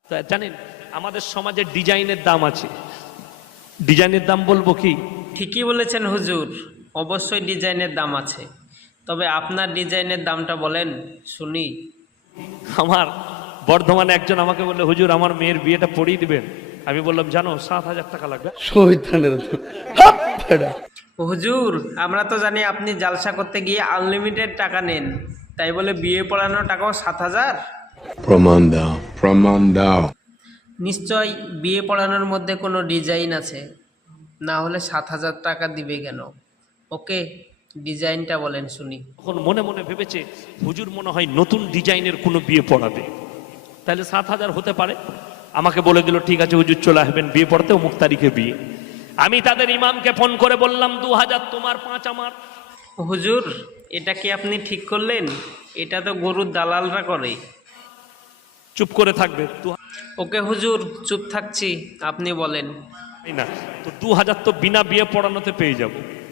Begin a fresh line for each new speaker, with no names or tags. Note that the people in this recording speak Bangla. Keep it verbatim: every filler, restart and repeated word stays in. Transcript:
তো জানেন আমাদের সমাজে ডিজাইনের দাম আছে। ডিজাইনের দাম বলবো কি?
ঠিকই বলেছেন হুজুর, অবশ্যই ডিজাইনের দাম আছে। তবে আপনার ডিজাইনের দামটা বলেন শুনি।
আমার বর্ধমানে একজন আমাকে বললো, হুজুর আমার মেয়ের বিয়েটা পড়িয়ে দিবেন। আমি বললাম জানো সাত হাজার টাকা লাগবে।
শহীদানের হাপ ফেড়া।
হুজুর আমরা তো জানি আপনি জালসা করতে গিয়ে আনলিমিটেড টাকা নেন, তাই বলে বিয়ে পড়ানোর টাকাও সাত হাজার?
প্রমাণ দাও, প্রমাণ দাও।
নিশ্চয় বিয়ে পড়ানোর মধ্যে কোনো ডিজাইন আছে, না হলে সাত হাজার টাকা দিবে কেন? ওকে, ডিজাইনটা বলেন শুনি।
তখন মনে মনে ভেবেছে হুজুর মনে হয় নতুন ডিজাইনের কোনো বিয়ে পড়াবে, তাহলে সাত হাজার হতে পারে। আমাকে বলে দিল ঠিক আছে হুজুর চলে আসবেন বিয়ে পড়তে, অমুক তারিখে বিয়ে। আমি তাদের ইমামকে ফোন করে বললাম দু হাজার তোমার, পাঁচ আমার।
হুজুর এটা কি আপনি ঠিক করলেন? এটা তো গরুর দালালরা করে।
চুপ করে থাকবে দু
ওকে হুজুর, চুপ থাকছি, আপনি বলেন।
না তো দু হাজার তো বিনা বিয়ে পড়ানোতে পেয়ে যাব।